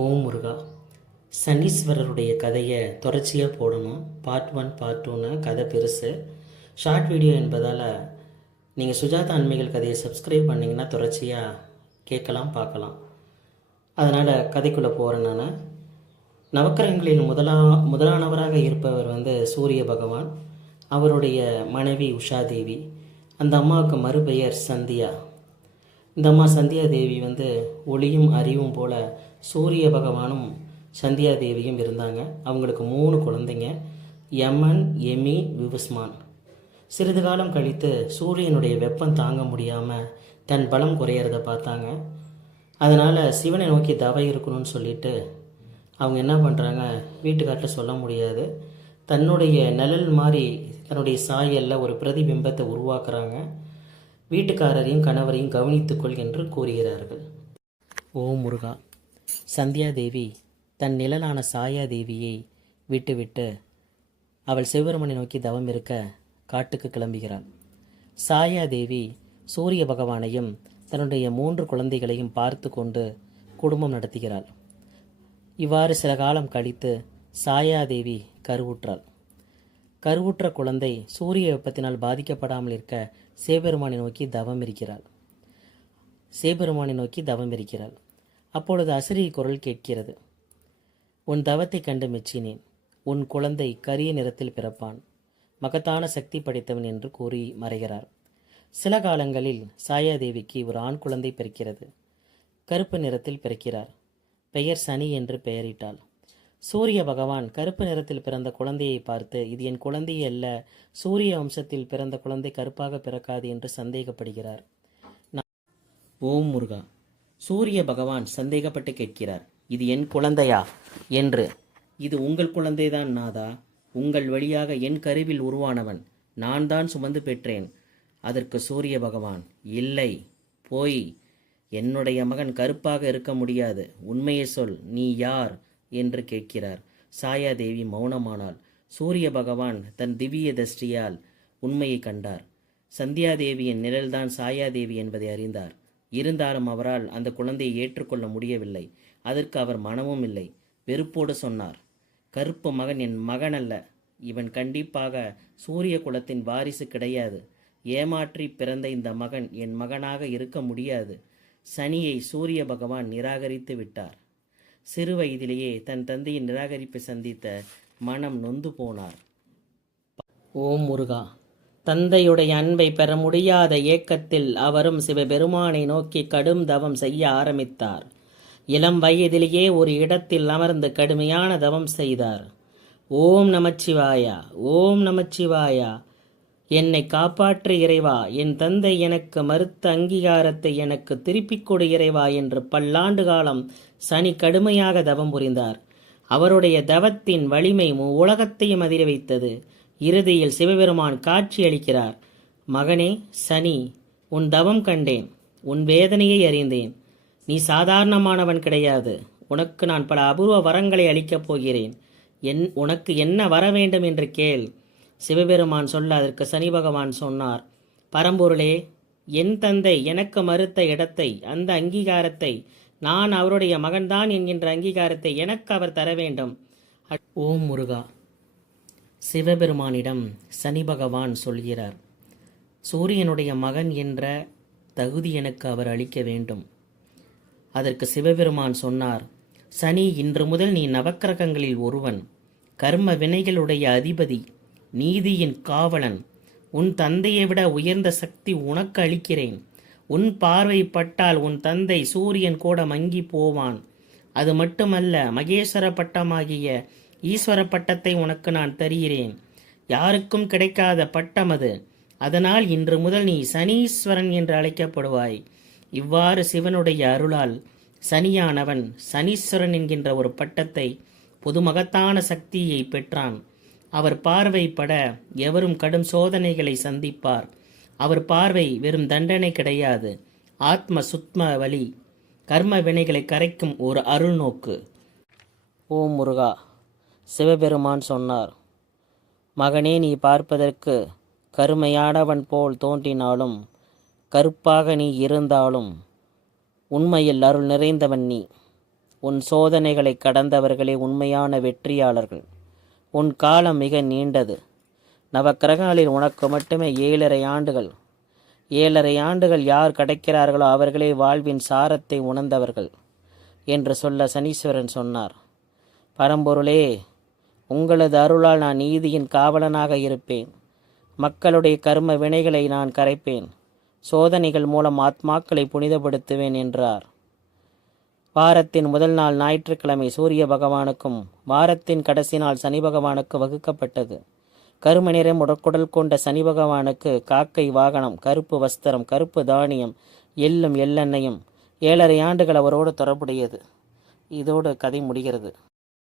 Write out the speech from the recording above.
ஓம் முருகா. சனீஸ்வரருடைய கதையை தொடர்ச்சியாக போடணும். பார்ட் 1 பார்ட் 2ன்னு கதை பெருசு, ஷார்ட் வீடியோ என்பதால் நீங்கள் சுஜாதா ஆன்மீகல் கதையை சப்ஸ்கிரைப் பண்ணிங்கன்னா தொடர்ச்சியாக கேட்கலாம், பார்க்கலாம். அதனால் கதைக்குள்ளே போகிறேன். நான் நவக்கிரகங்களில் முதலானவராக இருப்பவர் சூரிய பகவான். அவருடைய மனைவி உஷாதேவி. அந்த அம்மாவுக்கு மறுபெயர் சந்தியா. இந்த அம்மா சந்தியா தேவி ஒளியும் அறிவும் போல சூரிய பகவானும் சந்தியா தேவியும் இருந்தாங்க. அவங்களுக்கு 3 குழந்தைங்க, யமன், எமி, விவுஸ்மான். சிறிது காலம் கழித்து சூரியனுடைய வெப்பம் தாங்க முடியாமல் தன் பலம் குறையிறத பார்த்தாங்க. அதனால் சிவனை நோக்கி தவம் இருக்கணும்னு சொல்லிட்டு அவங்க என்ன பண்ணுறாங்க, வீட்டுக்காட்டில் சொல்ல முடியாது, தன்னுடைய நிழல் மாதிரி தன்னுடைய சாயலில் ஒரு பிரதிபிம்பத்தை உருவாக்குறாங்க. வீட்டுக்காரரையும் கணவரையும் கவனித்துக்கொள் என்று கூறுகிறார்கள். ஓம் முருகா. சந்தியாதேவி தன் நிழலான சாயாதேவியை விட்டுவிட்டு அவள் சிவபெருமனை நோக்கி தவம் இருக்க காட்டுக்கு கிளம்புகிறாள். சாயாதேவி சூரிய பகவானையும் தன்னுடைய 3 குழந்தைகளையும் பார்த்து கொண்டு குடும்பம் நடத்துகிறாள். இவ்வாறு சில காலம் கழித்து சாயாதேவி கருவுற்றாள். கருவுற்ற குழந்தை சூரிய வெப்பத்தினால் பாதிக்கப்படாமல் இருக்க சிவபெருமானை நோக்கி தவம் இருக்கிறாள். அப்பொழுது அசரீ குரல் கேட்கிறது. உன் தவத்தை கண்டு மெச்சினேன். உன் குழந்தை கரிய நிறத்தில் பிறப்பான், மகத்தான சக்தி படைத்தவன் என்று கூறி மறைகிறார். சில காலங்களில் சாயாதேவிக்கு ஒரு ஆண் குழந்தை பிறக்கிறது. கருப்பு நிறத்தில் பிறக்கிறார். பெயர் சனி என்று பெயரிட்டாள். சூரிய பகவான் கருப்பு நிறத்தில் பிறந்த குழந்தையை பார்த்து, இது என் குழந்தை அல்ல, சூரிய வம்சத்தில் பிறந்த குழந்தை கருப்பாக பிறக்காது என்று சந்தேகப்படுகிறார். ஓம் முருகா. சூரிய பகவான் சந்தேகப்பட்டு கேட்கிறார், இது என் குழந்தையா என்று. இது உங்கள் குழந்தைதான் நாதா. உங்கள் வழியாக என் கருவில் உருவானவன் நான் தான் சுமந்து பெற்றேன். அதற்கு சூரிய பகவான், இல்லை, போய், என்னுடைய மகன் கருப்பாக இருக்க முடியாது, உண்மையை சொல், நீ யார் என்று கேட்கிறார். சாயாதேவி மௌனமானாள். சூரிய பகவான் தன் திவ்ய திருஷ்டியால் உண்மையை கண்டார். சந்தியாதேவியின் நிழல்தான் சாயாதேவி என்பதை அறிந்தார். இருந்தாலும் அவரால் அந்த குழந்தையை ஏற்றுக்கொள்ள முடியவில்லை. அதற்கு அவர் மனமும் இல்லை. வெறுப்போடு சொன்னார், கருப்பு மகன் என் மகன் அல்ல. இவன் கண்டிப்பாக சூரிய குலத்தின் வாரிசு கிடையாது. ஏமாற்றி பிறந்த இந்த மகன் என் மகனாக இருக்க முடியாது. சனியை சூரிய பகவான் நிராகரித்து விட்டார். சிறு வயதிலேயே தன் தந்தையின் நிராகரிப்பை சந்தித்த மனம் நொந்து போனார். ஓம் முருகா. தந்தையுடைய அன்பை பெற முடியாத ஏக்கத்தில் அவரும் சிவபெருமானை நோக்கி கடும் தவம் செய்ய ஆரம்பித்தார். இளம் வயதிலேயே ஒரு இடத்தில் அமர்ந்து கடுமையான தவம் செய்தார். ஓம் நமச்சிவாயா, ஓம் நமச்சிவாயா, என்னை காப்பாற்று இறைவா, என் தந்தை எனக்கு மறுத்த அங்கீகாரத்தை எனக்கு திருப்பிக் கொடு இறைவா என்று பல்லாண்டு காலம் சனி கடுமையாக தவம் புரிந்தார். அவருடைய தவத்தின் வலிமை உலகத்தையும் அதிர வைத்தது. இறுதியில் சிவபெருமான் காட்சி அளிக்கிறார். மகனே சனி, உன் தவம் கண்டேன், உன் வேதனையை அறிந்தேன். நீ சாதாரணமானவன் கிடையாது. உனக்கு நான் பல அபூர்வ வரங்களை அளிக்கப் போகிறேன். உனக்கு என்ன வர வேண்டும் என்று கேள். சிவபெருமான் சொல்ல அதற்கு சனி பகவான் சொன்னார், பரம்பொருளே, என் தந்தை எனக்கு மறுத்த இடத்தை, அந்த அங்கீகாரத்தை, நான் அவருடைய மகன்தான் என்கின்ற அங்கீகாரத்தை எனக்கு அவர் தர வேண்டும். ஓம் முருகா. சிவபெருமானிடம் சனி பகவான் சொல்கிறார், சூரியனுடைய மகன் என்ற தகுதி எனக்கு அவர் அளிக்க வேண்டும். அதற்கு சிவபெருமான் சொன்னார், சனி, இன்று முதல் நீ நவக்கிரகங்களில் ஒருவன், கர்ம வினைகளுடைய அதிபதி, நீதியின் காவலன். உன் தந்தையை விட உயர்ந்த சக்தி உனக்கு அளிக்கிறேன். உன் பார்வை பட்டால் உன் தந்தை சூரியன் கூட மங்கி போவான். அது மட்டுமல்ல, மகேஸ்வர பட்டமாகிய ஈஸ்வர பட்டத்தை உனக்கு நான் தருகிறேன். யாருக்கும் கிடைக்காத பட்டம் அது. அதனால் இன்று முதல் நீ சனீஸ்வரன் என்று அழைக்கப்படுவாய். இவ்வாறு சிவனுடைய அருளால் சனியானவன் சனீஸ்வரன் என்கின்ற ஒரு பட்டத்தை, பொதுமகத்தான சக்தியை பெற்றான். அவர் பார்வைப்பட எவரும் கடும் சோதனைகளை சந்திப்பார். அவர் பார்வை வெறும் தண்டனை கிடையாது, ஆத்ம சுத்ம வழி, கர்ம வினைகளை கரைக்கும் ஒரு அருள் நோக்கு. ஓம் முருகா. சிவபெருமான் சொன்னார், மகனே, நீ பார்ப்பதற்கு கருமையானவன் போல் தோன்றினாலும், கருப்பாக நீ இருந்தாலும் உண்மையில் அருள் நிறைந்தவன் நீ. உன் சோதனைகளை கடந்தவர்களே உண்மையான வெற்றியாளர்கள். உன் காலம் மிக நீண்டது. நவக்கிரகங்களில் உனக்கு மட்டுமே 7.5 ஆண்டுகள். 7.5 ஆண்டுகள் யார் கிடைக்கிறார்களோ அவர்களே வாழ்வின் சாரத்தை உணர்ந்தவர்கள் என்று சொல்ல சனீஸ்வரன் சொன்னார். பரம்பொருளே, உங்களது அருளால் நான் நீதியின் காவலனாக இருப்பேன். மக்களுடைய கர்ம வினைகளை நான் கரைப்பேன். சோதனைகள் மூலம் ஆத்மாக்களை புனிதப்படுத்துவேன் என்றார். வாரத்தின் முதல் நாள் ஞாயிற்றுக்கிழமை சூரிய பகவானுக்கும் வாரத்தின் கடைசி நாள் சனி பகவானுக்கு வகுக்கப்பட்டது. கரும நிறம் உடற்குடல் கொண்ட சனி பகவானுக்கு காக்கை வாகனம், கருப்பு வஸ்திரம், கருப்பு தானியம், எள்ளும் எள்ளெண்ணையும் 7.5 ஆண்டுகள் அவரோடு தொடர்புடையது. இதோடு கதை முடிகிறது.